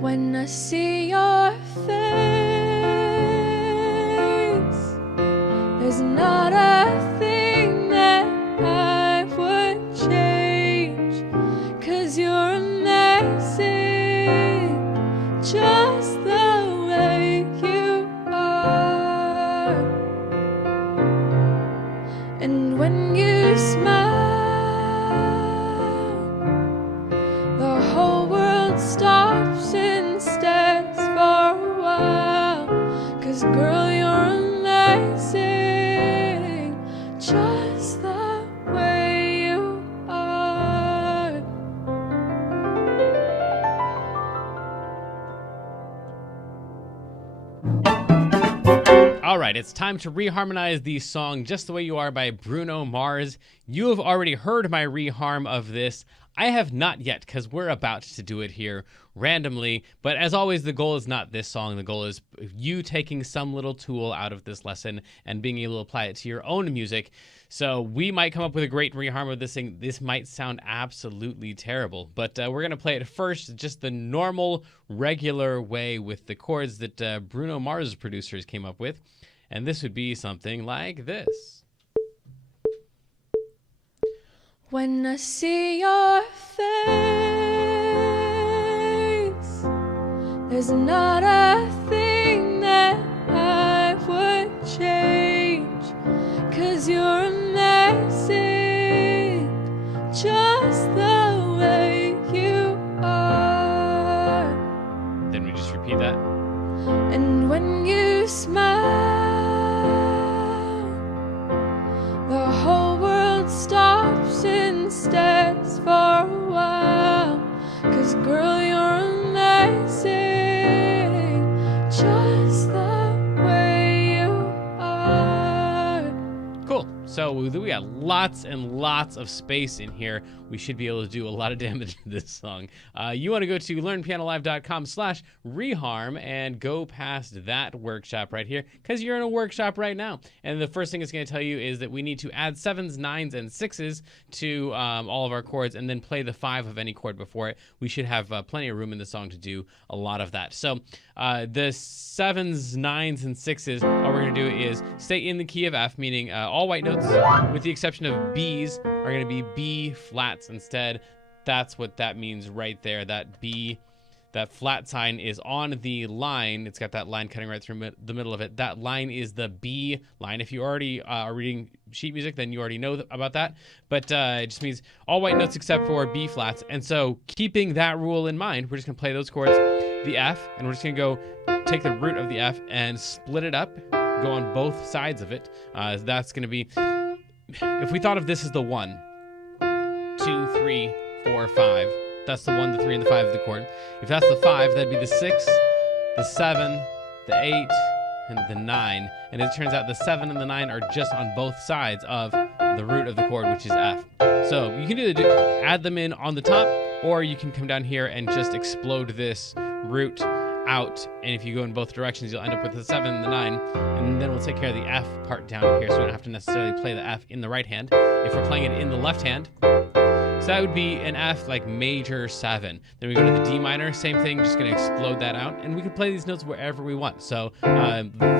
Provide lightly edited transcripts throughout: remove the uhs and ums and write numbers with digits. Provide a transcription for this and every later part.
When I see your face, there's not a thing that I would change, 'cause you're amazing, just the way you are. And when you smile, the whole world stops and stares for a while, 'cause girl, you're amazing, just the way you are. All right, it's time to reharmonize the song Just the Way You Are by Bruno Mars. You have already heard my reharm of this. I have not yet, because we're about to do it here randomly. But as always, the goal is not this song. The goal is you taking some little tool out of this lesson and being able to apply it to your own music. So we might come up with a great reharm of this thing. This might sound absolutely terrible, but we're going to play it first just the normal, regular way with the chords that Bruno Mars' producers came up with. And this would be something like this. When I see your face, there's not a thing that I would change, 'cause you're amazing, just the way you are. Then we just repeat that. And when you smile, the whole world stops and stares for a while, 'cause girl, you're amazing, just the way you are. Cool. So we got lots and lots of space in here. We should be able to do a lot of damage to this song. You want to go to learnpianolive.com/reharm and go past that workshop right here, because you're in a workshop right now. And the first thing it's going to tell you is that we need to add 7s, 9s, and 6s to all of our chords, and then play the 5 of any chord before it. We should have plenty of room in the song to do a lot of that. So the 7s, 9s, and 6s, all we're going to do is stay in the key of F, meaning all white notes, with the exception of B's, are going to be B flats instead. That's what that means right there. That B, that flat sign is on the line. It's got that line cutting right through the middle of it. That line is the B line. If you already are reading sheet music, then you already know about that. But it just means all white notes except for B flats. And so keeping that rule in mind, we're just going to play those chords, the F, and we're just going to go take the root of the F and split it up, go on both sides of it. That's going to be, if we thought of this as the 1, 2, 3, 4, 5, that's the 1, the 3, and the 5 of the chord. If that's the 5, that'd be the 6, the 7, the 8, and the 9. And it turns out the 7 and the 9 are just on both sides of the root of the chord, which is F. So you can either add them in on the top, or you can come down here and just explode this root out. And if you go in both directions, you'll end up with the 7 and the 9. And then we'll take care of the F part down here, so we don't have to necessarily play the F in the right hand if we're playing it in the left hand. So that would be an F, like major 7. Then we go to the D minor, same thing, just going to explode that out. And we can play these notes wherever we want. So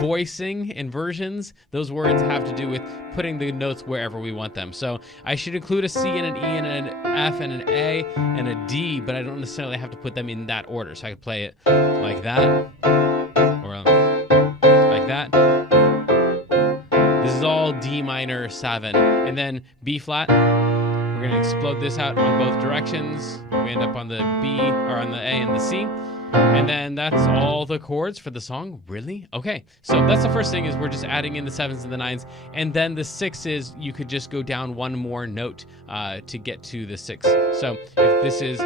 voicing inversions, those words have to do with putting the notes wherever we want them. So I should include a C and an E and an F and an A and a D, but I don't necessarily have to put them in that order. So I could play it like that, or like that. This is all D minor 7. And then B flat. We're going to explode this out on both directions. We end up on the B, or on the A and the C. And then that's all the chords for the song. Really? Okay. So that's the first thing, is we're just adding in the 7s and the 9s. And then the 6s, you could just go down one more note to get to the 6. So if this is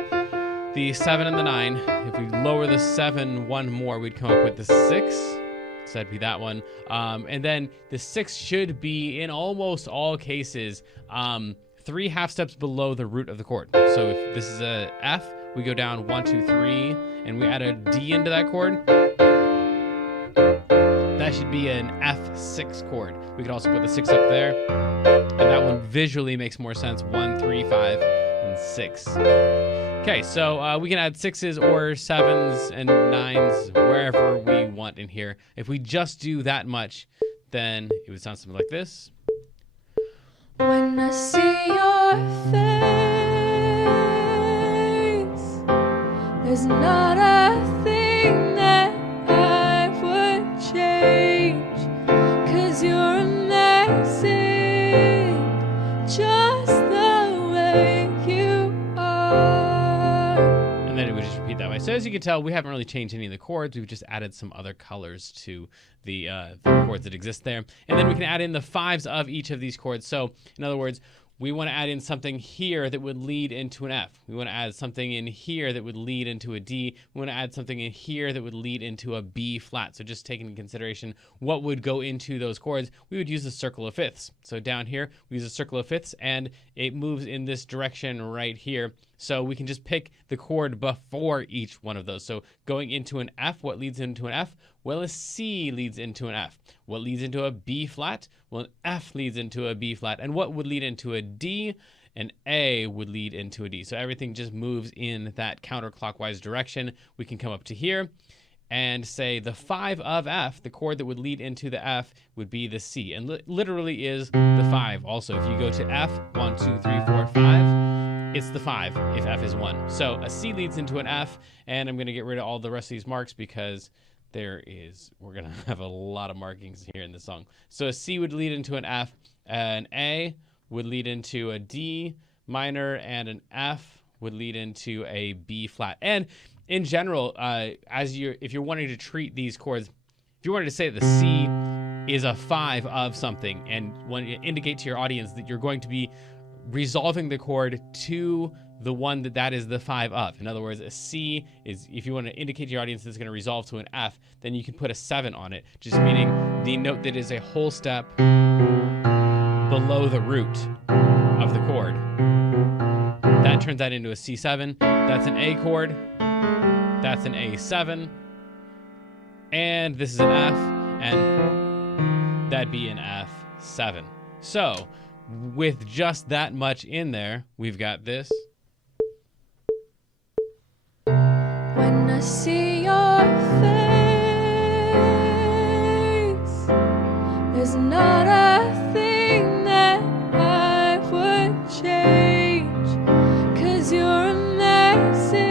the 7 and the 9, if we lower the 7 one more, we'd come up with the 6. So that'd be that one. And then the 6 should be, in almost all cases, 3 half steps below the root of the chord. So if this is a F, we go down 1, 2, 3, and we add a D into that chord. That should be an F6 chord. We could also put the 6 up there, and that one visually makes more sense. 1, 3, 5, and and 6. Okay, so we can add 6s or 7s and 9s wherever we want in here. If we just do that much, then it would sound something like this. When I see your face, there's not a thing that I would change, 'cause you're amazing, just the way you are. And then it would just repeat that way. So as you can tell, we haven't really changed any of the chords. We've just added some other colors to the chords that exist there. And then we can add in the 5s of each of these chords. So in other words, we want to add in something here that would lead into an F. We want to add something in here that would lead into a D. We want to add something in here that would lead into a B flat. So just taking into consideration what would go into those chords, we would use the circle of fifths. So down here, we use a circle of fifths, and it moves in this direction right here. So we can just pick the chord before each one of those. So going into an F, what leads into an F? Well, a C leads into an F. What leads into a B flat? Well, an F leads into a B flat. And what would lead into a D? An A would lead into a D. So everything just moves in that counterclockwise direction. We can come up to here and say the 5 of F, the chord that would lead into the F, would be the C. And literally is the 5. Also, if you go to F, 1, 2, 3, 4, 5, it's the 5 if F is 1. So a C leads into an F, and I'm going to get rid of all the rest of these marks because we're going to have a lot of markings here in this song. So a C would lead into an F, an A would lead into a D minor, and an F would lead into a B flat. And in general, if you're wanting to treat these chords, if you wanted to say that the C is a 5 of something, and want to indicate to your audience that you're going to be resolving the chord to the one that is the 5 of. In other words, a C is, if you want to indicate to your audience that it's going to resolve to an F, then you can put a 7 on it, just meaning the note that is a whole step below the root of the chord. That turns that into a C7. That's an A chord. That's an A7. And this is an F, and that'd be an F7. So with just that much in there, we've got this. When I see your face, there's not a thing that I would change, 'cause you're amazing,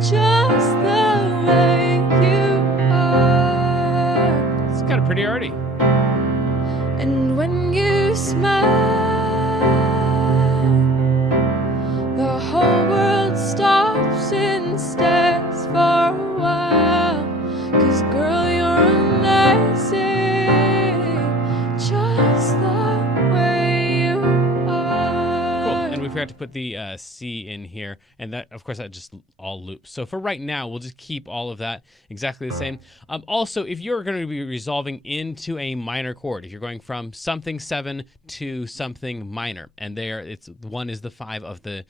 just the way you are. It's kind of pretty already. And when you smile, the whole world stops and stares for a while, 'cause girl, you're amazing, just the way you are. Cool. And we forgot to put the C in here, and that, of course, that just all loops. So for right now, we'll just keep all of that exactly the same. Also, if you're going to be resolving into a minor chord, if you're going from something 7 to something minor, and one is the 5 of the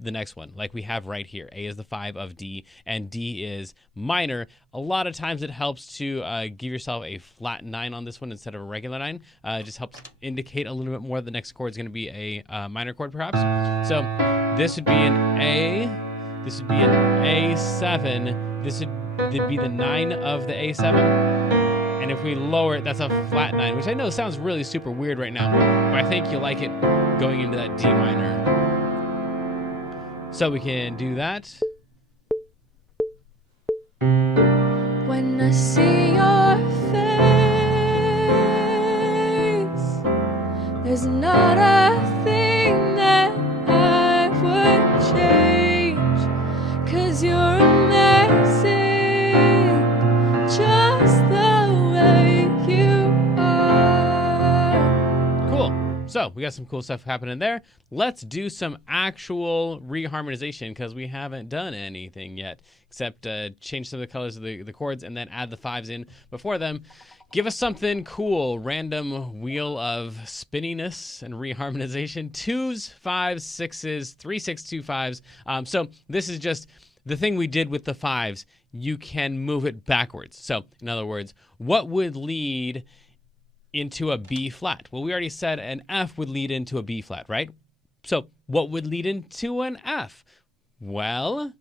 next one, like we have right here. A is the 5 of D, and D is minor. A lot of times it helps to give yourself a flat 9 on this one instead of a regular 9. It just helps indicate a little bit more the next chord is going to be a minor chord, perhaps. So this would be an A. This would be an A7. This would be the 9 of the A7. And if we lower it, that's a flat 9, which I know sounds really super weird right now, but I think you like it going into that D minor. So we can do that. When I see your face, there's not a thing that I would change, 'cause you're amazing, just the way you are. Cool. So we got some cool stuff happening there. Let's do some actual reharmonization, because we haven't done anything yet except change some of the colors of the chords and then add the 5s in before them. Give us something cool. Random wheel of spinniness and reharmonization. 2s, 5s, 6s, 3, 6, 2, 5s. So this is just the thing we did with the 5s. You can move it backwards. So in other words, what would lead into a B flat? Well, we already said an F would lead into a B flat, right? So what would lead into an F? Well,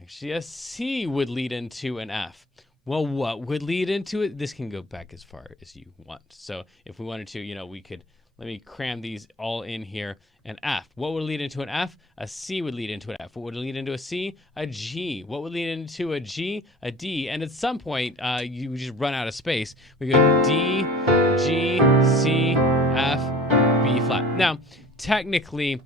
actually a C would lead into an F. Well, what would lead into it? This can go back as far as you want. So if we wanted to, we could, let me cram these all in here. An F. What would lead into an F? A C would lead into an F. What would lead into a C? A G. What would lead into a G? A D. And at some point, you just run out of space. We go D, G, C, F, B flat. Now, technically,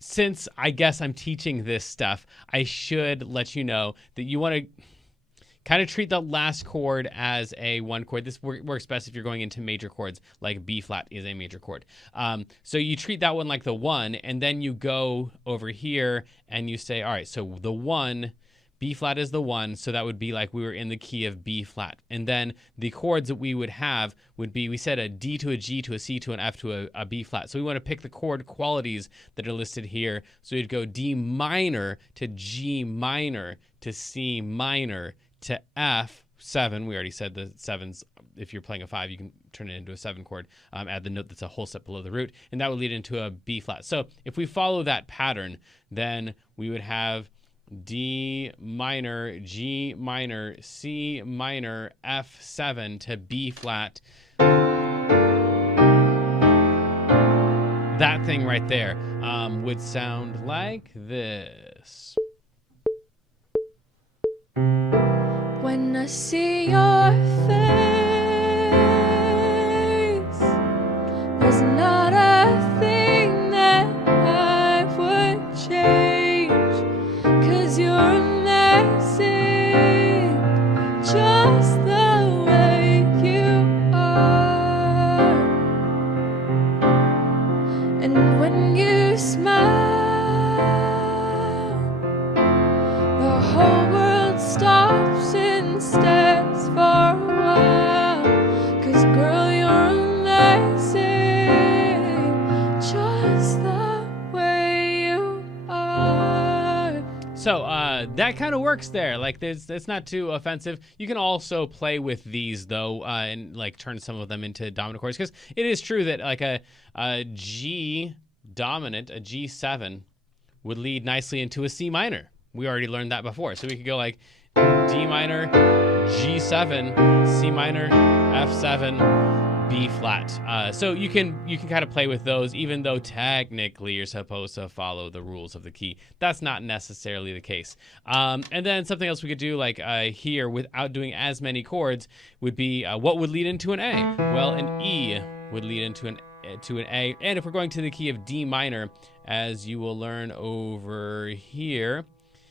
since I guess I'm teaching this stuff, I should let you know that you want to kind of treat the last chord as a one chord. This works best if you're going into major chords, like B flat is a major chord. So you treat that one like the one, and then you go over here and you say, all right, so the one, B flat is the one, so that would be like we were in the key of B flat. And then the chords that we would have would be, we said a D to a G to a C to an F to a B flat. So we want to pick the chord qualities that are listed here. So you'd go D minor to G minor to C minor to F7. We already said the sevens. If you're playing a 5, you can turn it into a 7 chord, add the note that's a whole step below the root, and that would lead into a B flat. So if we follow that pattern, then we would have D minor, G minor, C minor, F7 to B flat. That thing right there would sound like this. When I see your face, there's not a thing that I would change, 'cause you're amazing, just the way you are. And when you smile, the whole world stops and stares for a while, 'cause girl, you're amazing, just the way you are. So that kind of works there. Like, it's not too offensive. You can also play with these though, and like turn some of them into dominant chords, because it is true that like a G dominant, a G7, would lead nicely into a C minor. We already learned that before. So we could go like D minor, G7, C minor, F7, B flat. So you can kind of play with those, even though technically you're supposed to follow the rules of the key. That's not necessarily the case. And then something else we could do, like here, without doing as many chords, would be what would lead into an A? Well, an E would lead into an A. And if we're going to the key of D minor, as you will learn over here,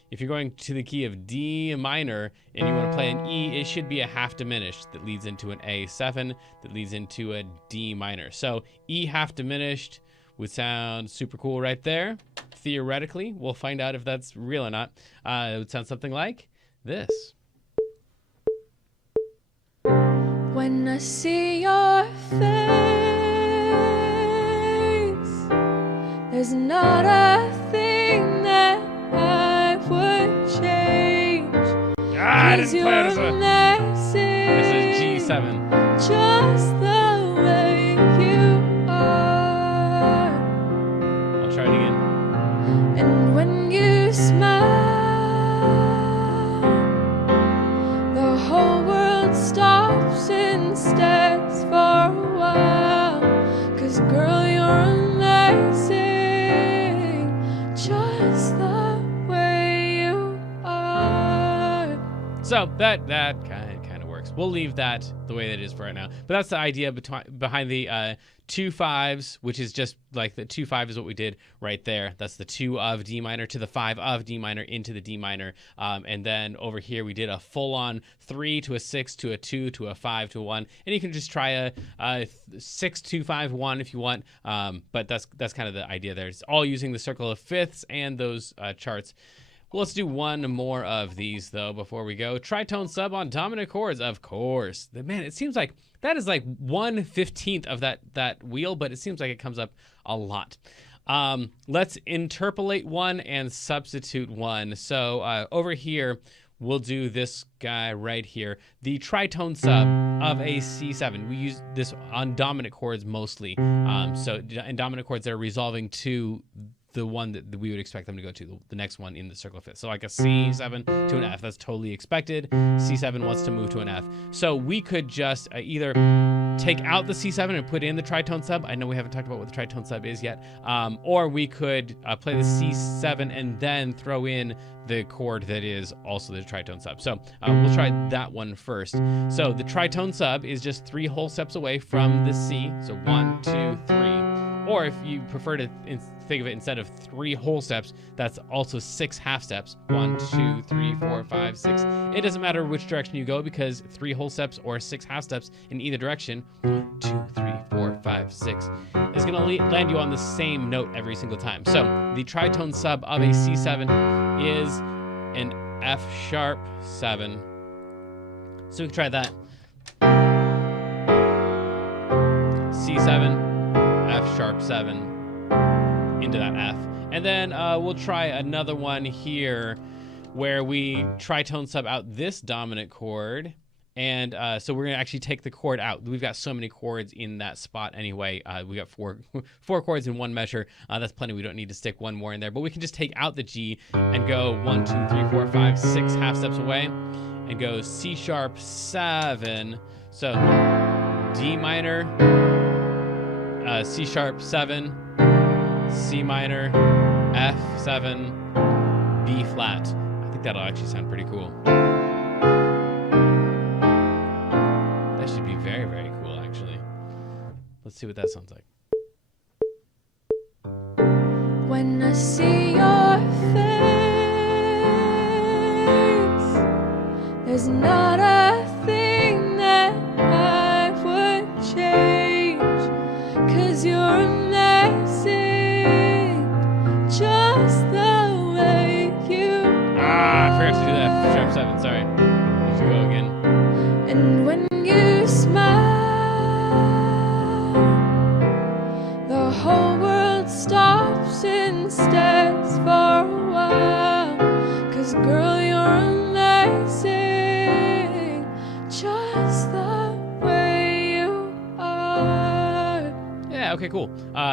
if you're going to the key of D minor and you want to play an E, it should be a half diminished that leads into an A7 that leads into a D minor. So E half diminished would sound super cool right there. Theoretically, we'll find out if that's real or not. It would sound something like this. When I see your face, there's not a thing that I would change. I didn't play it as a... Amazing, This is G7. just the way you are. I'll try it again. And when you smile, the whole world stops and stares for a while, 'cause girl, you're amazing, just the way you are. So that kind of works. We'll leave that the way that it is for right now. But that's the idea behind the 2 5s, which is just like the 2 5 is what we did right there. That's the 2 of D minor to the 5 of D minor into the D minor. And then over here we did a full-on 3 to a 6 to a 2 to a 5 to a 1. And you can just try a 6 2 5 1 if you want. But that's kind of the idea there. It's all using the circle of fifths and those charts. Well, let's do one more of these, though, before we go. Tritone sub on dominant chords, of course. Man, it seems like that is like 1/15 of that wheel, but it seems like it comes up a lot. Let's interpolate one and substitute one. So over here, we'll do this guy right here, the tritone sub of a C7. We use this on dominant chords mostly. So in dominant chords, they're resolving to the one that we would expect them to go to, the next one in the circle of fifths. So like a C7 to an F, that's totally expected. C7 wants to move to an F. So we could just either take out the C7 and put in the tritone sub. I know we haven't talked about what the tritone sub is yet. Or we could play the C7 and then throw in the chord that is also the tritone sub. So we'll try that one first. So the tritone sub is just 3 whole steps away from the C. So 1, 2, 3. Or if you prefer to think of it instead of 3 whole steps, that's also 6 half steps. 1, 2, 3, 4, 5, 6. It doesn't matter which direction you go because 3 whole steps or 6 half steps in either direction, 1, 2, 3, 4, 5, 6, is going to land you on the same note every single time. So the tritone sub of a C7 is an F sharp 7. So we can try that. C7. F sharp 7 into that F. And then we'll try another one here where we tritone sub out this dominant chord. And so we're going to actually take the chord out. We've got so many chords in that spot anyway. We got four chords in one measure. That's plenty. We don't need to stick one more in there. But we can just take out the G and go 1, 2, 3, 4, 5, 6 half steps away and go C sharp 7. So D minor, C sharp 7, C minor, F7, B flat. I think that'll actually sound pretty cool. That should be very, very cool, actually. Let's see what that sounds like. When I see your face, there's not a thing that I would change, 'cause you're amazing, just the way you I forgot to do that F sharp 7, sorry. Let's go again. And when you smile, the whole world stops and stares for a while, 'cause girl, you're amazing, just the way you are. Yeah, okay, cool.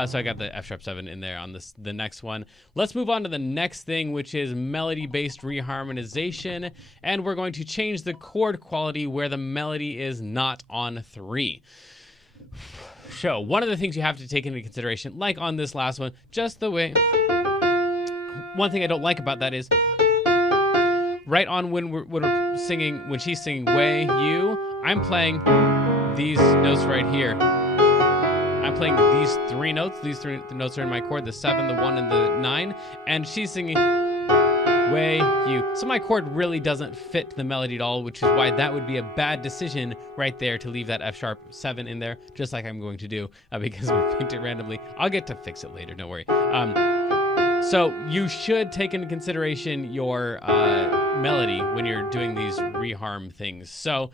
So I got the F sharp 7 in there on the next one. Let's move on to the next thing, which is melody-based reharmonization. And we're going to change the chord quality where the melody is not on 3. So one of the things you have to take into consideration, like on this last one, just the way... One thing I don't like about that is right on when we're singing, when she's singing way, you, I'm playing these notes right here. I'm playing these 3 notes. These 3 notes are in my chord, the 7, the 1, and the 9. And she's singing way, you. So my chord really doesn't fit the melody at all, which is why that would be a bad decision right there to leave that F sharp 7 in there, just like I'm going to do because we picked it randomly. I'll get to fix it later, don't worry. So you should take into consideration your melody when you're doing these reharm things. So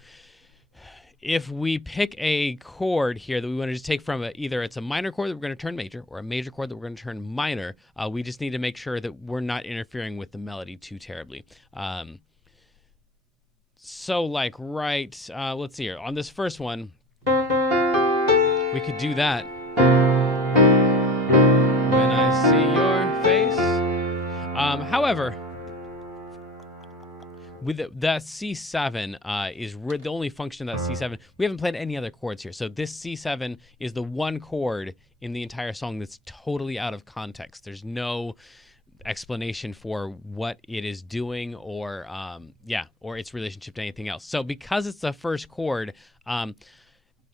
if we pick a chord here that we want to just take from either it's a minor chord that we're going to turn major or a major chord that we're going to turn minor, we just need to make sure that we're not interfering with the melody too terribly. So like let's see here. On this first one, we could do that. When I see your face. However, with that C7 is the only function of that C7. We haven't played any other chords here. So this C7 is the one chord in the entire song that's totally out of context. There's no explanation for what it is doing or its relationship to anything else. So because it's the first chord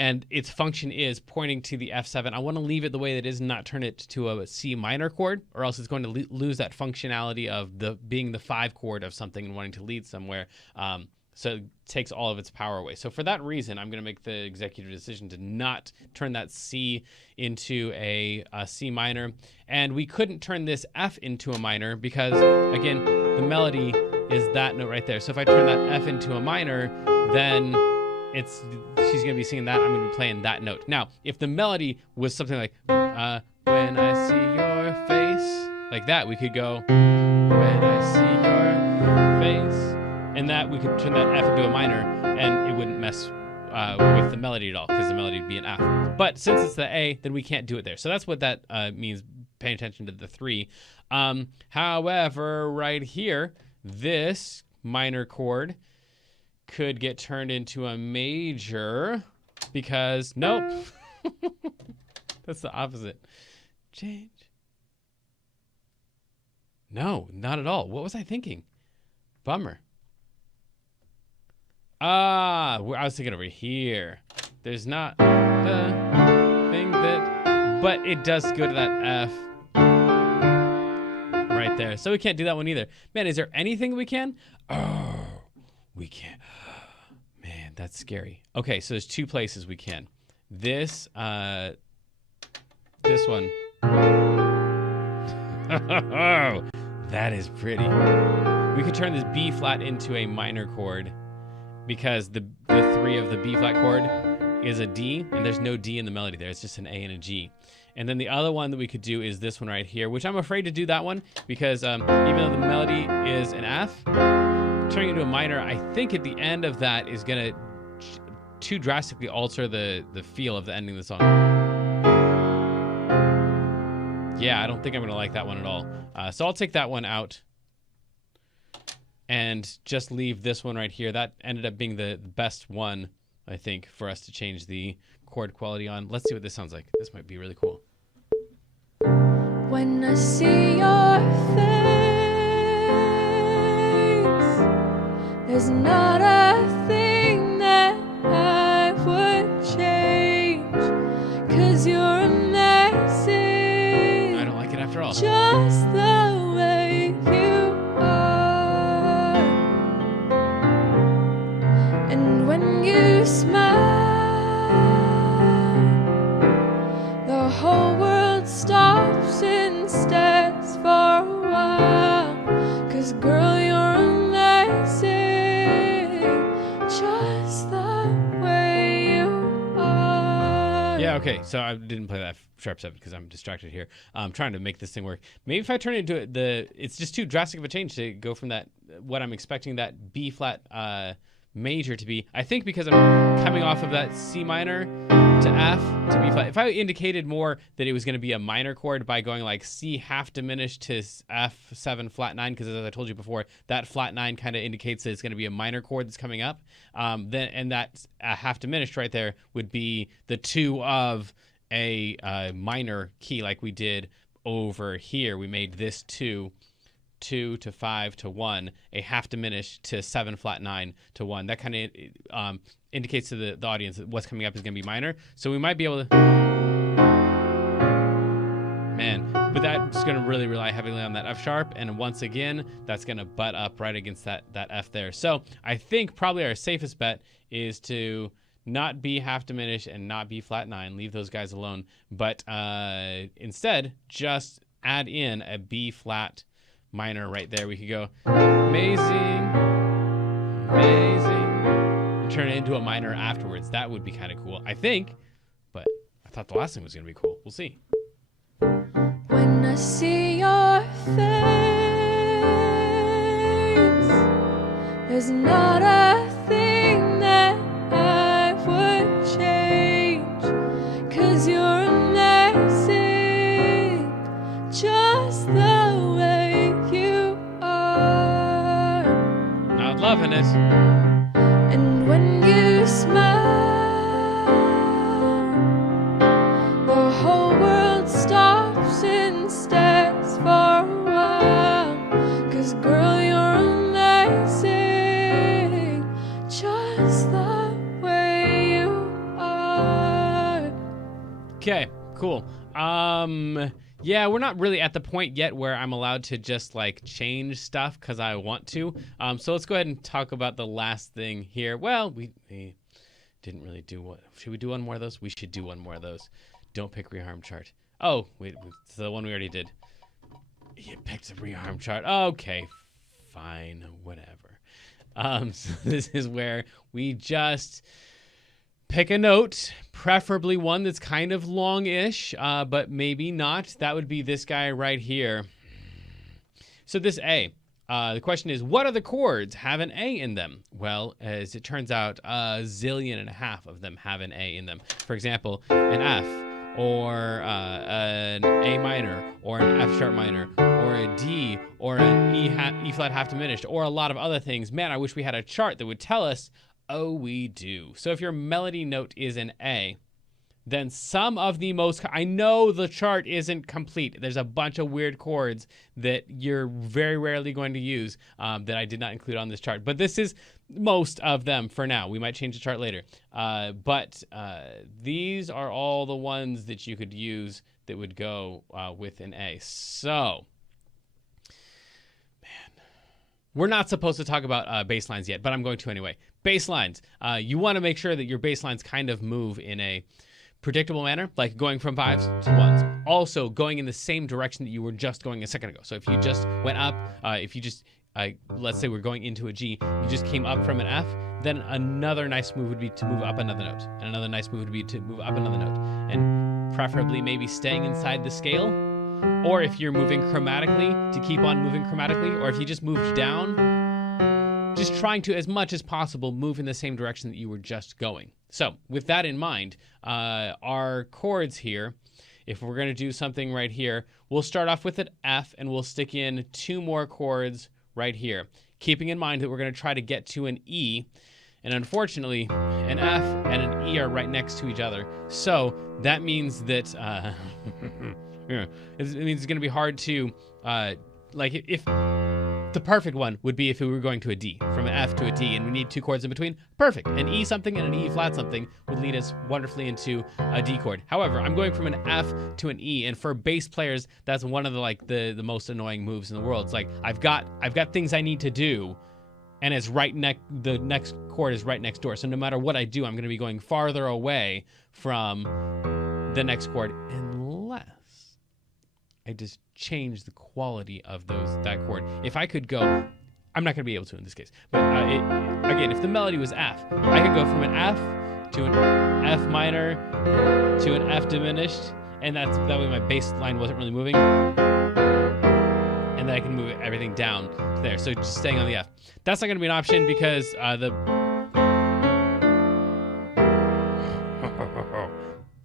and its function is pointing to the F7, I want to leave it the way that it is and not turn it to a C minor chord, or else it's going to lose that functionality of being the 5 chord of something and wanting to lead somewhere. So it takes all of its power away. So for that reason, I'm going to make the executive decision to not turn that C into a C minor. And we couldn't turn this F into a minor because, again, the melody is that note right there. So if I turn that F into a minor, then she's going to be singing that. I'm going to be playing that note. Now, if the melody was something like, when I see your face, like that, we could go, when I see your face. And we could turn that F into a minor, and it wouldn't mess with the melody at all, because the melody would be an F. But since it's the A, then we can't do it there. So that's what that means, paying attention to the 3. However, right here, this minor chord could get turned into a major, because, nope. That's the opposite. Change. No, not at all. What was I thinking? Bummer. I was thinking over here. There's not the thing that, but it does go to that F right there. So we can't do that one either. Man, is there anything we can? Oh, we can't. Man, that's scary. Okay, so there's 2 places we can. This one. Oh, that is pretty. We could turn this B flat into a minor chord, because the 3 of the B flat chord is a D, and there's no D in the melody there. It's just an A and a G. And then the other one that we could do is this one right here, which I'm afraid to do that one, because even though the melody is an F, turning it into a minor, I think at the end of that is going to too drastically alter the feel of the ending of the song. Yeah, I don't think I'm going to like that one at all. So I'll take that one out and just leave this one right here. That ended up being the best one, I think, for us to change the chord quality on. Let's see what this sounds like. This might be really cool. When I see your face, there's not a thing that I would change, 'cause you're amazing. I don't like it after all. Just the way you are. And when you smile, the whole world stops and stares for a while. 'Cause girl, you're amazing, just the way you are. Yeah, okay, so I didn't play that sharp 7 because I'm distracted here. I'm trying to make this thing work. Maybe if I turn it into it's just too drastic of a change to go from that, what I'm expecting that B flat major to be. I think because I'm coming off of that C minor to F to B flat. If I indicated more that it was going to be a minor chord by going like C half diminished to F7 flat 9, because as I told you before, that flat 9 kind of indicates that it's going to be a minor chord that's coming up. Then and that half diminished right there would be the 2 of a minor key, like we did over here. We made this 2 to 5 to 1, a half diminished to 7 flat 9 to 1. That kind of indicates to the audience that what's coming up is going to be minor. So we might be able to, man, but that's going to really rely heavily on that F sharp. And once again, that's going to butt up right against that F there. So I think probably our safest bet is to not be half diminished and not be flat 9, leave those guys alone, but instead just add in a B flat minor right there. We could go amazing, and turn it into a minor afterwards. That would be kind of cool, I think, but I thought the last thing was going to be cool. We'll see. When I see your face, there's not a thing that I would change, 'cause you're amazing, just the way you are. Not loving it. And when you smile, the whole world stops and stares for a while. 'Cause girl, you're amazing, just the way you are. Okay, cool. Yeah, we're not really at the point yet where I'm allowed to just like change stuff because I want to. So let's go ahead and talk about the last thing here. Well, we didn't really do what. Should we do one more of those? We should do one more of those. Don't pick reharm chart. Oh, wait, it's the one we already did. You picked a reharm chart. Okay, fine, whatever. So this is where we just pick a note, preferably one that's kind of long-ish, but maybe not. That would be this guy right here. So this A, The question is, what other chords have an A in them? Well, as it turns out, 1.5 zillion of them have an A in them. For example, an F, or an A minor, or an F sharp minor, or a D, or an E flat half diminished, or a lot of other things. Man, I wish we had a chart that would tell us. Oh, we do. So if your melody note is an A, then some of the most, I know the chart isn't complete. There's a bunch of weird chords that you're very rarely going to use that I did not include on this chart. But this is most of them for now. We might change the chart later. But these are all the ones that you could use that would go with an A. So, man, we're not supposed to talk about bass lines yet, but I'm going to anyway. Bass lines. You want to make sure that your bass lines kind of move in a predictable manner, like going from 5s to 1s. Also, going in the same direction that you were just going a second ago. So if you just went up, if you just, let's say we're going into a G, you just came up from an F, then another nice move would be to move up another note. And another nice move would be to move up another note. And preferably maybe staying inside the scale. Or if you're moving chromatically, to keep on moving chromatically. Or if you just moved down, just trying to, as much as possible, move in the same direction that you were just going. So with that in mind, our chords here, if we're going to do something right here, we'll start off with an F and we'll stick in 2 more chords right here, keeping in mind that we're going to try to get to an E. And unfortunately, an F and an E are right next to each other. So that means that it means it's going to be hard to, like if the perfect one would be if we were going to a D, from an F to a D, and we need 2 chords in between. Perfect. An E something and an E flat something would lead us wonderfully into a D chord. However, I'm going from an F to an E, and for bass players, that's one of the most annoying moves in the world. It's like I've got things I need to do, and it's the next chord is right next door. So no matter what I do, I'm going to be going farther away from the next chord, unless I just change the quality of that chord. If I could go, I'm not going to be able to in this case. But again, if the melody was F, I could go from an F to an F minor to an F diminished, and that way my bass line wasn't really moving. And then I can move everything down to there. So just staying on the F. That's not going to be an option because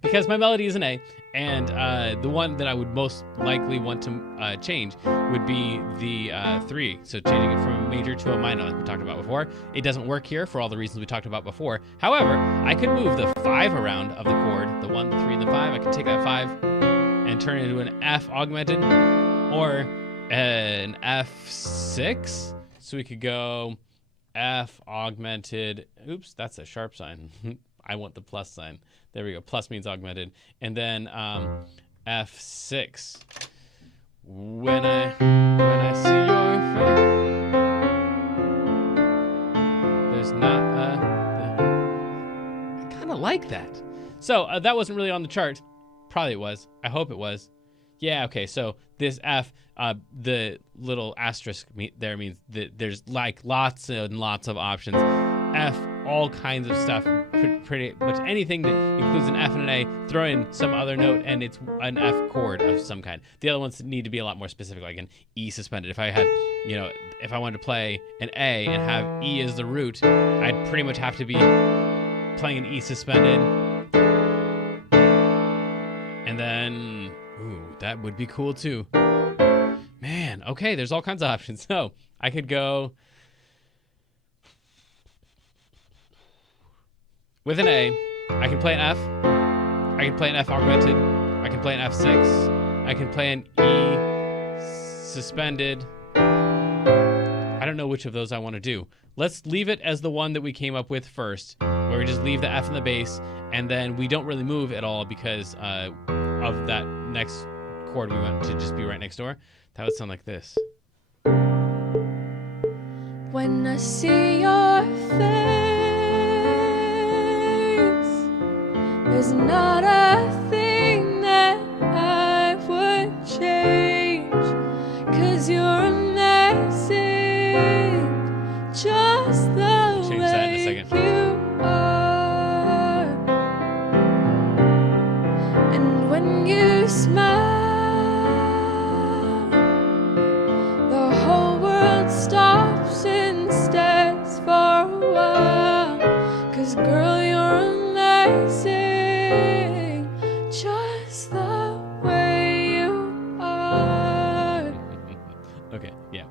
because my melody is an A, and the one that I would most likely want to change would be the 3. So changing it from a major to a minor, like we talked about before. It doesn't work here for all the reasons we talked about before. However, I could move the 5 around of the chord, the 1, the 3, and the 5. I could take that 5 and turn it into an F augmented or an F6. So we could go F augmented. Oops, that's a sharp sign. I want the plus sign. There we go. Plus means augmented. And then F6. When I see your face, there's not I kind of like that. So that wasn't really on the chart. Probably it was. I hope it was. Yeah, okay. So this F, the little asterisk there means that there's like lots and lots of options. F, all kinds of stuff. Pretty much anything that includes an F and an A, throw in some other note and it's an F chord of some kind. The other ones need to be a lot more specific, like an E suspended. If I had, if I wanted to play an A and have E as the root, I'd pretty much have to be playing an E suspended. And then, that would be cool too. Man, okay, there's all kinds of options. So I could go with an A, I can play an F, I can play an F augmented, I can play an F6, I can play an E suspended. I don't know which of those I want to do. Let's leave it as the one that we came up with first, where we just leave the F in the bass, and then we don't really move at all because of that next chord we want to just be right next door. That would sound like this. When I see your face, there's not a thing that I would change, 'cause you're amazing, just the way you are. And when you smile, the whole world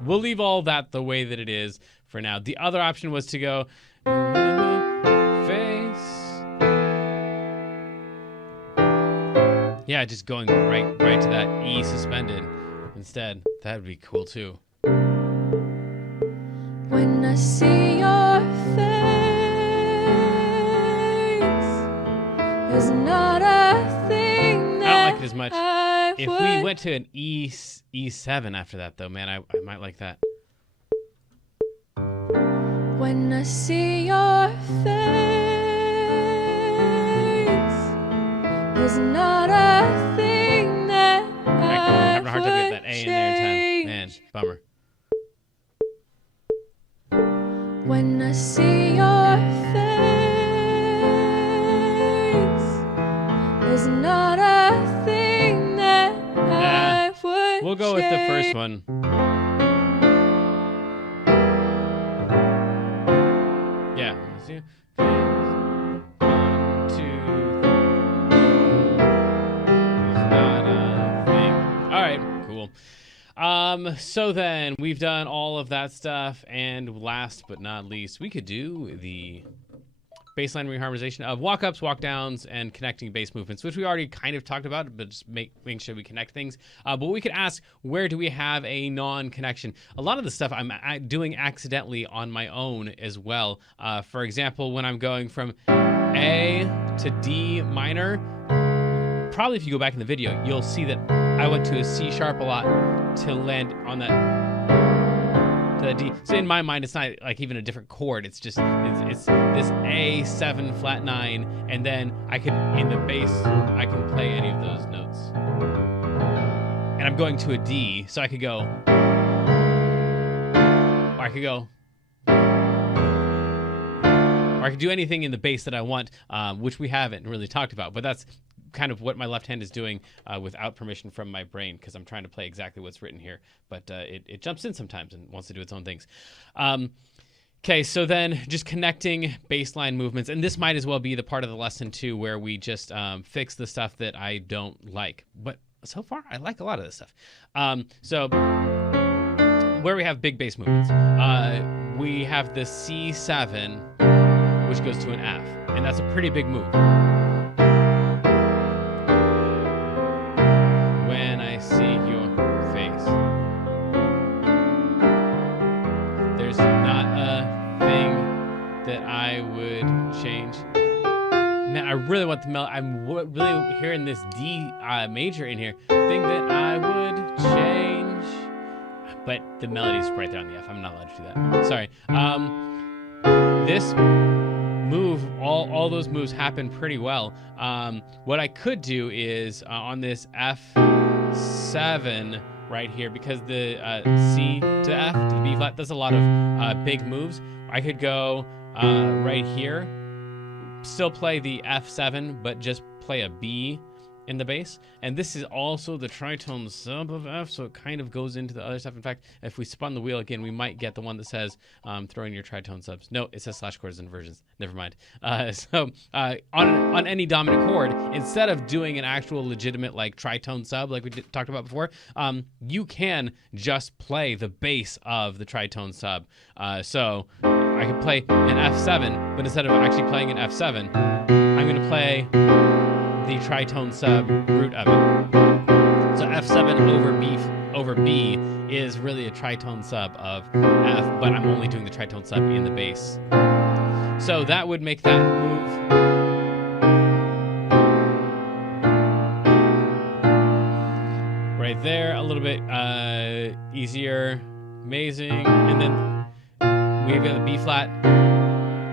we'll leave all that the way that it is for now. The other option was to go face. Yeah, just going right to that E suspended instead. That would be cool too. When I see your face, there's not a thing that I don't like it as much. I If would we went to an E7 after that, though, man, I might like that. When I see your face, there's not a thing that I'm I having a hard time getting would that A in there in time. Man, change. bummer. When I see your face, there's not a thing that I would We'll go with the first one. Yeah. Let's see. 1, 2. There's not a thing. All right, cool. So then we've done all of that stuff, and last but not least, we could do the baseline reharmonization of walk-ups, walk-downs, and connecting bass movements, which we already kind of talked about, but just making sure we connect things. But we could ask, where do we have a non-connection? A lot of the stuff I'm doing accidentally on my own as well. For example, when I'm going from A to D minor, probably if you go back in the video, you'll see that I went to a C sharp a lot to land on that to that D. So in my mind, it's not like even a different chord. It's just it's this A7 flat 9, and then I can in the bass I can play any of those notes. And I'm going to a D, so I could go, or I could go, or I could do anything in the bass that I want, which we haven't really talked about. But that's kind of what my left hand is doing without permission from my brain, because I'm trying to play exactly what's written here, but it jumps in sometimes and wants to do its own things. Okay, so then just connecting baseline movements, and this might as well be the part of the lesson too where we just fix the stuff that I don't like, but so far I like a lot of this stuff. So where we have big bass movements, we have the C7, which goes to an F, and that's a pretty big move. See your face. There's not a thing that I would change. Man, I really want the melody. I'm really hearing this D major in here. Thing that I would change. But the melody's right there on the F. I'm not allowed to do that. Sorry. This move, all those moves happen pretty well. What I could do is on this F7 right here, because the C to F to the B flat, that's a lot of big moves. I could go right here, still play the F7, but just play a B in the bass. And this is also the tritone sub of F, so it kind of goes into the other stuff. In fact, if we spun the wheel again, we might get the one that says throw in your tritone subs. No, it says slash chords inversions. Never mind. So on any dominant chord, instead of doing an actual legitimate like tritone sub like we talked about before, you can just play the bass of the tritone sub. So I could play an F7, but instead of actually playing an F7, I'm going to play the tritone sub root of it. So F7 over B is really a tritone sub of F, but I'm only doing the tritone sub in the bass. So that would make that move right there a little bit easier. Amazing. And then we have the B flat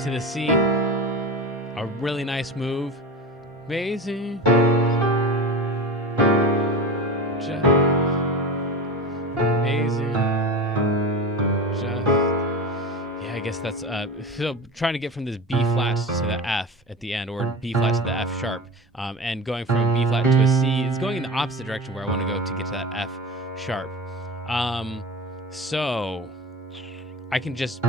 to the C, a really nice move. Amazing. Just amazing. Just, yeah, I guess that's so trying to get from this B flat to the F at the end, or B flat to the F sharp, and going from B flat to a C. It's going in the opposite direction where I want to go to get to that F sharp. So I can just,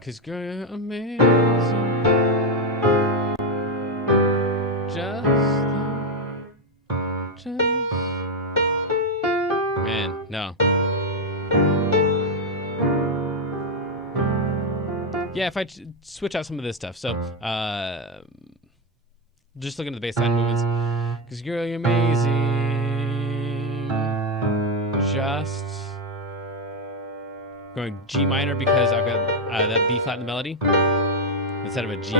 cause girl, you're amazing. Man, no. yeah, if I switch out some of this stuff. So just looking at the bass line movements. Because girl, you're amazing. Just going G minor because I've got that B flat in the melody instead of a G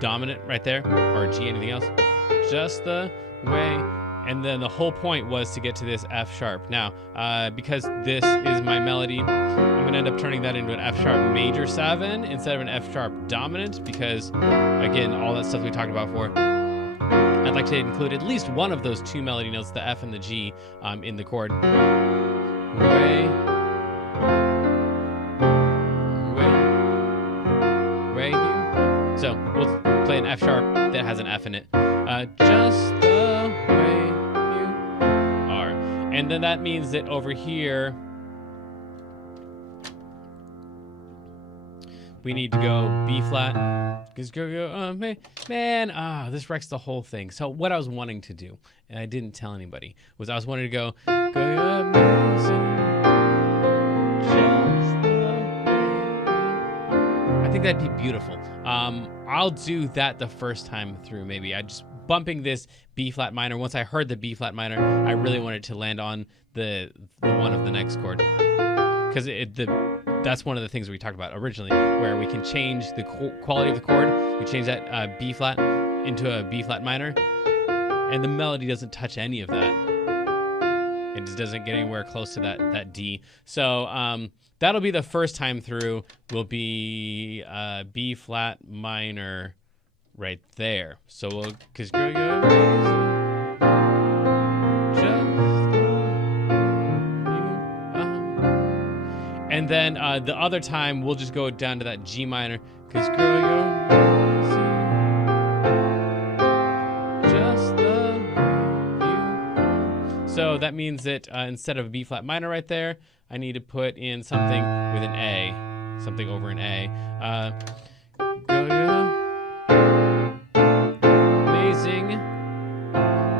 dominant right there or G anything else. Just the way. And then the whole point was to get to this F sharp. Now, because this is my melody, I'm going to end up turning that into an F sharp major 7 instead of an F sharp dominant because, again, all that stuff we talked about before. I'd like to include at least one of those 2 melody notes, the F and the G, in the chord. Way. So we'll play an F sharp that has an F in it. Just the way you are. And then that means that over here, we need to go B flat. Because man, this wrecks the whole thing. So what I was wanting to do, and I didn't tell anybody, was I was wanting to go amazing. I think that'd be beautiful. I'll do that the first time through. Maybe I just bumping this B flat minor. Once I heard the B flat minor, I really wanted to land on the one of the next chord because that's one of the things we talked about originally, where we can change the quality of the chord. We change that B flat into a B flat minor, and the melody doesn't touch any of that. It just doesn't get anywhere close to that D. So that'll be the first time through. Will be B flat minor right there. So we'll, cause girl, you're amazing. Just you are. And then the other time we'll just go down to that G minor. Cause girl, you're amazing. Just the way you are. So that means that instead of a B flat minor right there, I need to put in something with an A, something over an A. Girl, you're amazing.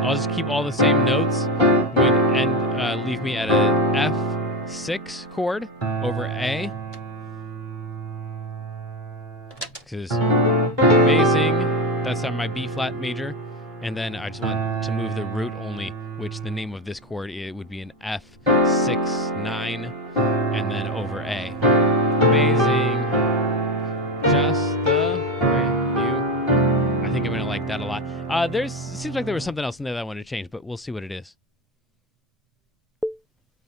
I'll just keep all the same notes and leave me at a F6 chord over A. Because amazing, that's on my B flat major. And then I just want to move the root only, which the name of this chord would be an F6, 9, and then over A. Amazing. Just the way you. I think I'm gonna like that a lot. Seems like there was something else in there that I wanted to change, but we'll see what it is.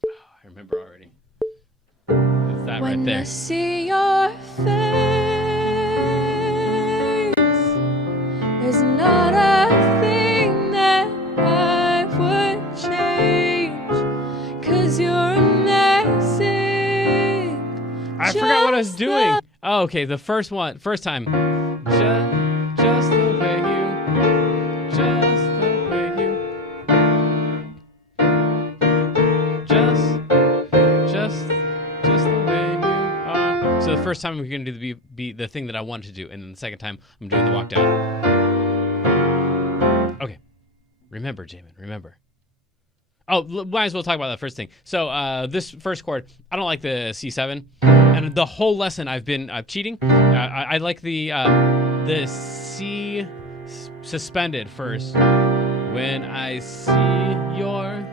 Oh, I remember already. It's that right there. When I see your face, there's not a thing that I would change, 'cause you're amazing. I forgot what I was doing. Oh, okay, the first time. Just the way you, just the way you, just the way you are. So the first time we're gonna do the thing that I wanted to do, and then the second time I'm doing the walk down. Okay, remember, Jamin, remember. Oh, might as well talk about that first thing. So this first chord, I don't like the C7, and the whole lesson I've been cheating. I like the C suspended first. When I see your.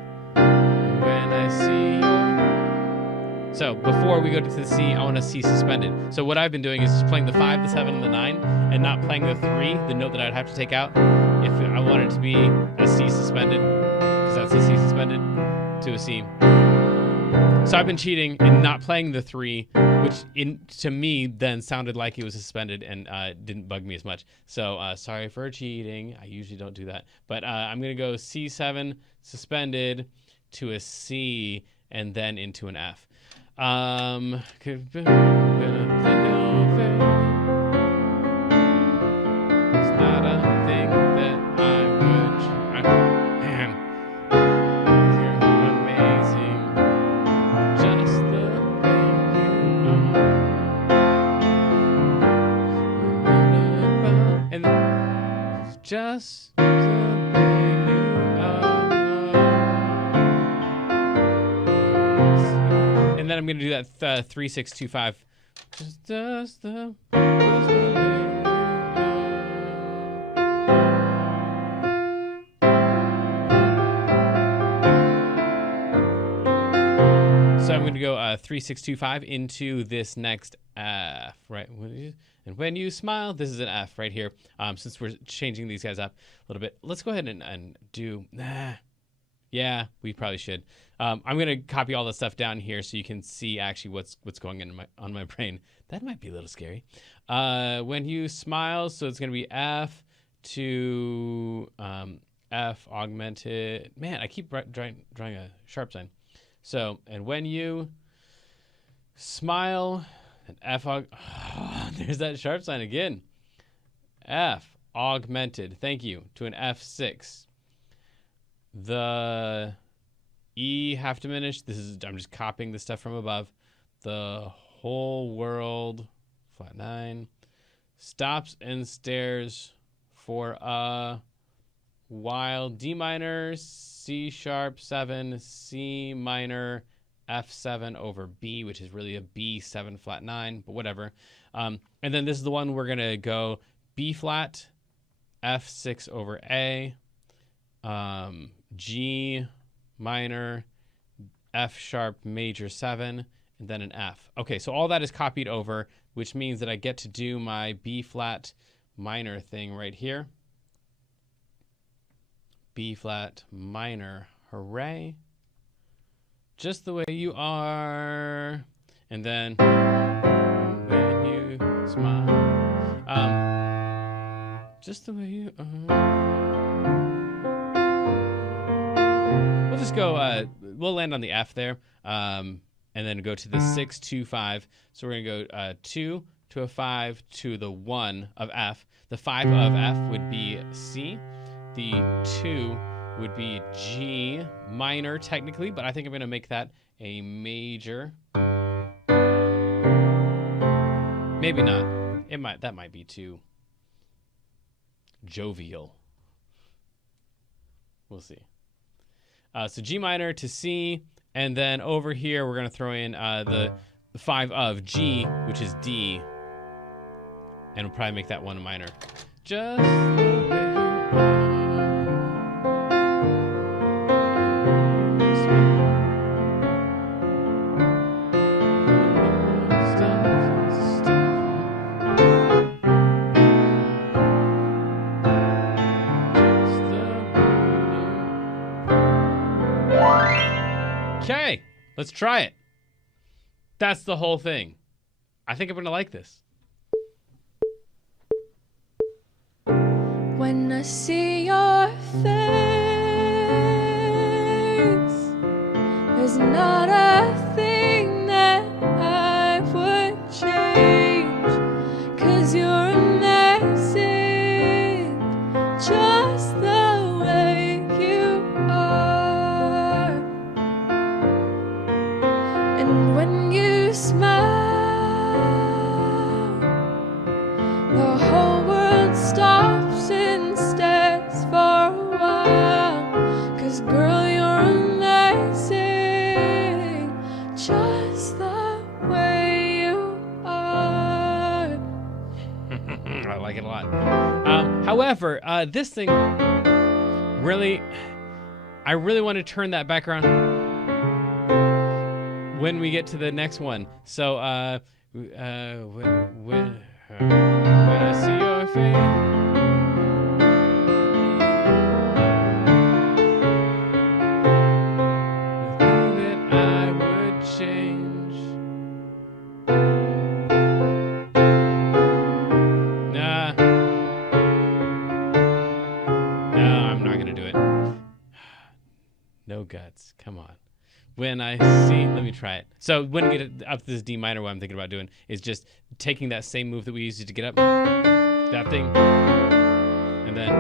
So before we go to the C, I want a C suspended. So what I've been doing is just playing the 5, the 7, and the 9, and not playing the 3, the note that I'd have to take out if I wanted it to be a C suspended. That's a C suspended to a C. So I've been cheating and not playing the 3, which to me then sounded like it was suspended and didn't bug me as much. So sorry for cheating. I usually don't do that. But I'm going to go C7 suspended to a C and then into an F. It's not a thing that I would try. Man. Just the way you are. And then I'm going to do that 3, 6, 2, 5 Just the So I'm going to go 3, 6, 2, 5 into this next F, right? And when you smile, this is an F right here. Since we're changing these guys up a little bit, let's go ahead and do. Yeah, we probably should. I'm going to copy all the stuff down here so you can see actually what's going on my brain. That might be a little scary. When you smile, so it's going to be F to F augmented. Man, I keep drawing a sharp sign. So, and when you smile, an F, there's that sharp sign again. F augmented, thank you, to an F6. The E half diminished. I'm just copying the stuff from above. The whole world, flat 9, stops and stares for a while. D minor, C sharp 7, C minor, F7 over B, which is really a B7 flat 9, but whatever. And then this is the one we're gonna go B flat, F6 over A, G minor, F sharp major 7, and then an F. Okay, so all that is copied over, which means that I get to do my B flat minor thing right here. B flat minor, hooray. Just the way you are. And then when you smile, just the way you are. We'll just go, we'll land on the F there, and then go to the 6, 2, 5. So we're gonna go 2 to a 5 to the 1 of F. The 5 of F would be C. The 2 would be G minor technically, but I think I'm going to make that a major. Maybe not. That might be too jovial. We'll see. So G minor to C, and then over here we're going to throw in the 5 of G, which is D, and we'll probably make that one a minor. Just the way you are. Okay, let's try it. That's the whole thing. I think I'm gonna like this. When I see your face, there's not a thing that I would change, 'cause you're amazing, just the way you are. And when you smile, the whole world stops and stares for a while, 'cause girl, you're amazing, just the way you are. I like it a lot. However, this thing really, I really want to turn that background when we get to the next one. So, when I see your face, the thing that I would change. Nah. No, I'm not gonna do it. No guts. Come on. When I see, let me try it. So when we get up to this D minor, what I'm thinking about doing is just taking that same move that we used to get up, that thing, and then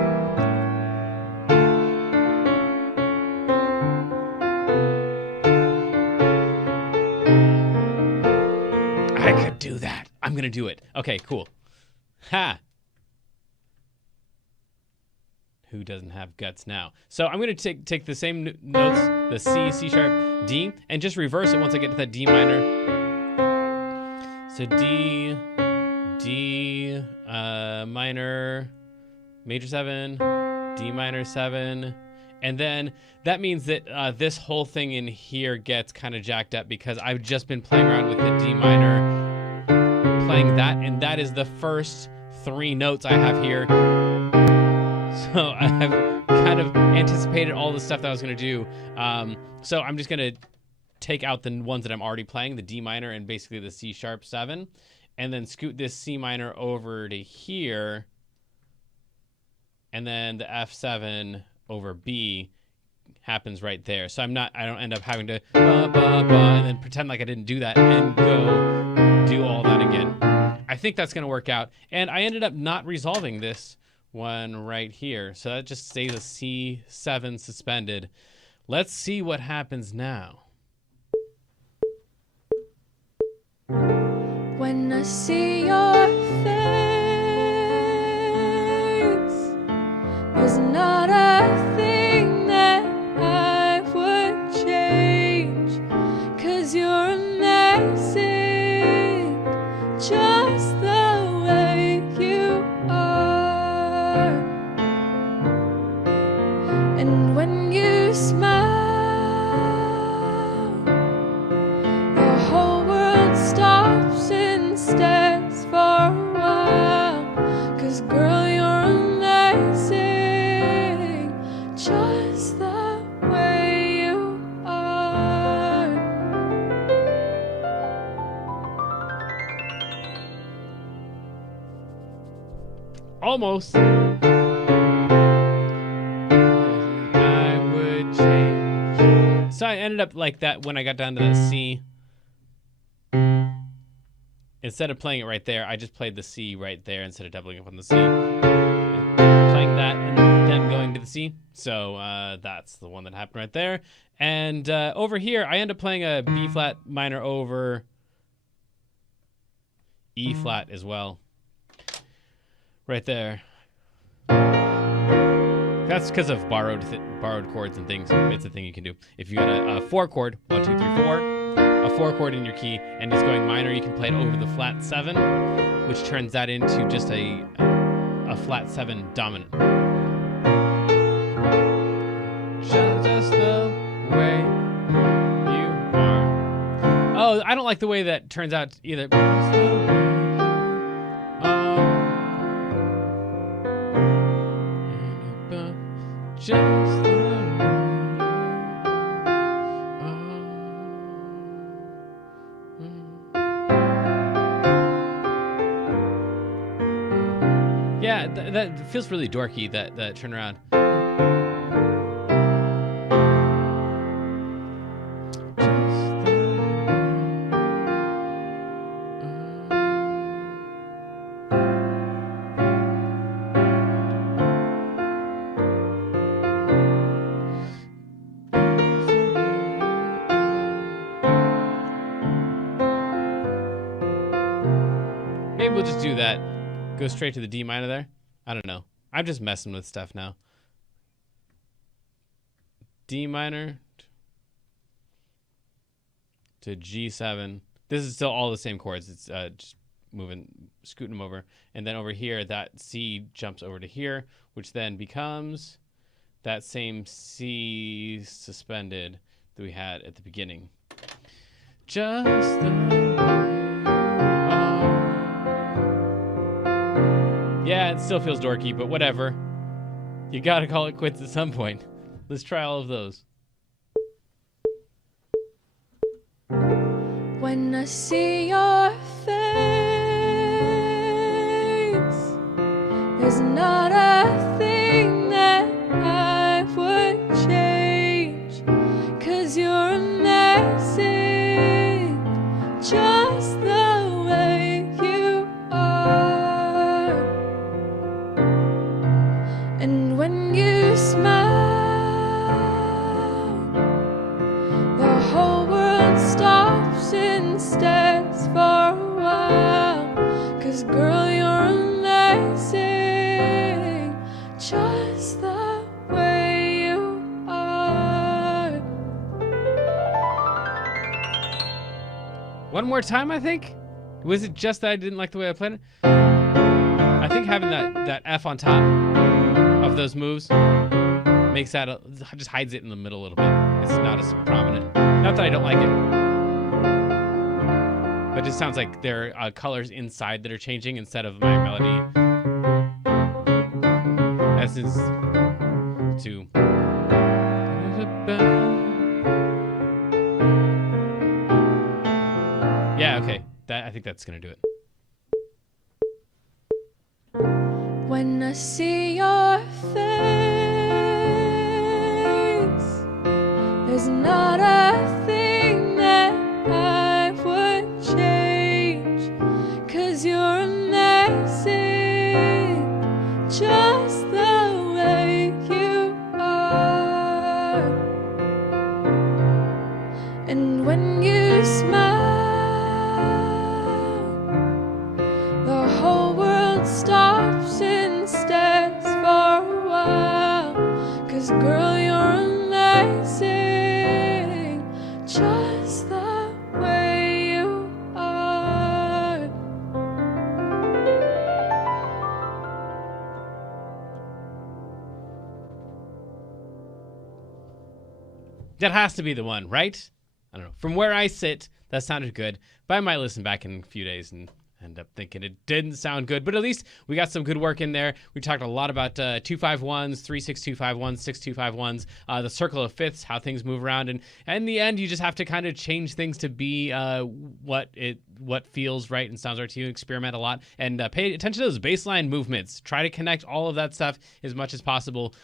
I could do that. I'm gonna do it. Okay, cool. Ha. Who doesn't have guts now? So I'm going to take the same notes, the C, C sharp, D, and just reverse it once I get to that D minor. So D, minor, major 7, D minor 7, and then that means that this whole thing in here gets kind of jacked up because I've just been playing around with the D minor, playing that, and that is the first 3 notes I have here. So I have kind of anticipated all the stuff that I was going to do. So I'm just going to take out the ones that I'm already playing, the D minor and basically the C sharp 7, and then scoot this C minor over to here, and then the F7 over B happens right there. So I don't end up having to and then pretend like I didn't do that and go do all that again. I think that's going to work out. And I ended up not resolving this one right here. So that just stays a C7 suspended. Let's see what happens now. When I see your face, there's not a thing that I would change, 'cause you're amazing, just the way you are. And when you smile, the whole world stops and stares for a while, 'cause girl, you're amazing, just the way you are. Almost. I would change. So I ended up like that when I got down to the C. Instead of playing it right there, I just played the C right there instead of doubling up on the C. Playing that and then going to the C. So that's the one that happened right there. And over here, I end up playing a B flat minor over E flat as well. Right there. That's because of borrowed chords and things. It's a thing you can do. If you got a 4 chord, 1, 2, 3, 4, a 4 chord in your key, and it's going minor, you can play it over the flat 7, which turns that into just a flat 7 dominant. Just the way you are. Oh, I don't like the way that turns out either. Just the way you are. Yeah, that feels really dorky, that turnaround. Maybe we'll just do that. Go straight to the D minor there. I don't know. I'm just messing with stuff now. D minor to G7. This is still all the same chords. It's just scooting them over. And then over here, that C jumps over to here, which then becomes that same C suspended that we had at the beginning. Just the... Yeah, it still feels dorky, but whatever. You gotta call it quits at some point. Let's try all of those. When I see your face, there's not a thing that I would change, 'cause you're amazing, just the way you are. And when you smile, the whole world stops and stares for a while, 'cause girl, you're amazing, just the way you are. One more time, I think. Was it just that I didn't like the way I played it? I think having that F on top of those moves makes that just hides it in the middle a little bit. It's not as prominent. Not that I don't like it, but it just sounds like there are colors inside that are changing instead of my melody. As is to. Yeah. Okay. I think that's gonna do it. When I see your face, there's not a thing that I would change, 'cause you're amazing, just the way you are. And when you smile, the whole world stops and stares for a while, 'cause girl, you're amazing, just the way you are. That has to be the one, right? I don't know. From where I sit, that sounded good, but I might listen back in a few days and end up thinking it didn't sound good. But at least we got some good work in there. We talked a lot about 2-5-1s, 3-6-2-5-1s, 6-2-5-1s, the circle of fifths, how things move around, and in the end, you just have to kind of change things to be what feels right and sounds right to you. Experiment a lot and pay attention to those baseline movements. Try to connect all of that stuff as much as possible.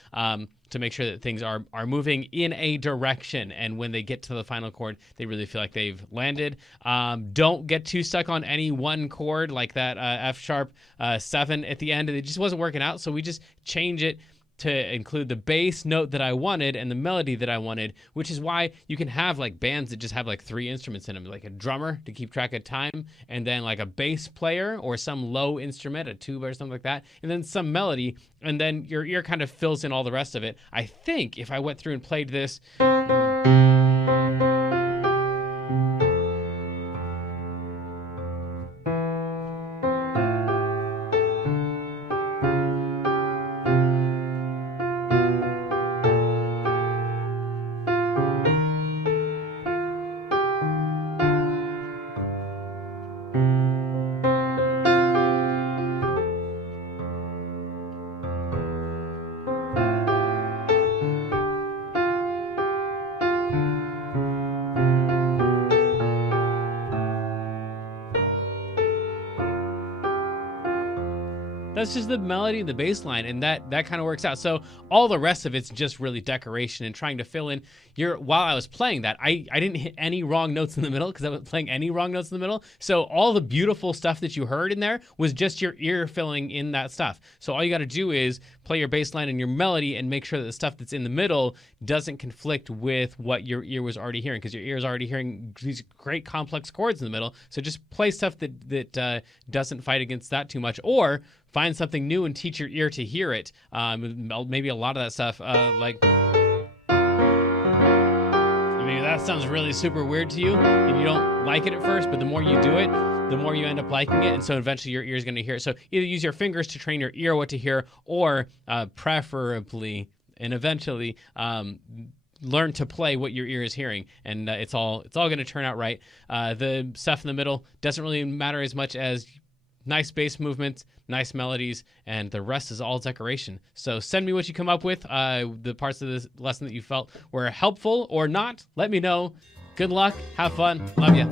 To make sure that things are moving in a direction, and when they get to the final chord, they really feel like they've landed. Don't get too stuck on any one chord, like that F sharp 7 at the end. It just wasn't working out, so we just change it to include the bass note that I wanted and the melody that I wanted, which is why you can have like bands that just have like 3 instruments in them, like a drummer to keep track of time, and then like a bass player or some low instrument, a tuba or something like that, and then some melody, and then your ear kind of fills in all the rest of it. I think if I went through and played this, that's just the melody and the bass line, and that kind of works out. So all the rest of it's just really decoration and trying to fill in while I was playing that, I didn't hit any wrong notes in the middle because I wasn't playing any wrong notes in the middle. So all the beautiful stuff that you heard in there was just your ear filling in that stuff. So all you got to do is play your bass line and your melody and make sure that the stuff that's in the middle doesn't conflict with what your ear was already hearing, because your ear is already hearing these great complex chords in the middle. So just play stuff that doesn't fight against that too much, or find something new and teach your ear to hear it. Maybe a lot of that stuff, like maybe that sounds really super weird to you and you don't like it at first, but the more you do it, the more you end up liking it, and so eventually your ear is going to hear it. So either use your fingers to train your ear what to hear, or preferably and eventually learn to play what your ear is hearing, and it's all going to turn out right. The stuff in the middle doesn't really matter as much as nice bass movements, nice melodies, and the rest is all decoration. So send me what you come up with, the parts of this lesson that you felt were helpful or not. Let me know. Good luck. Have fun. Love ya.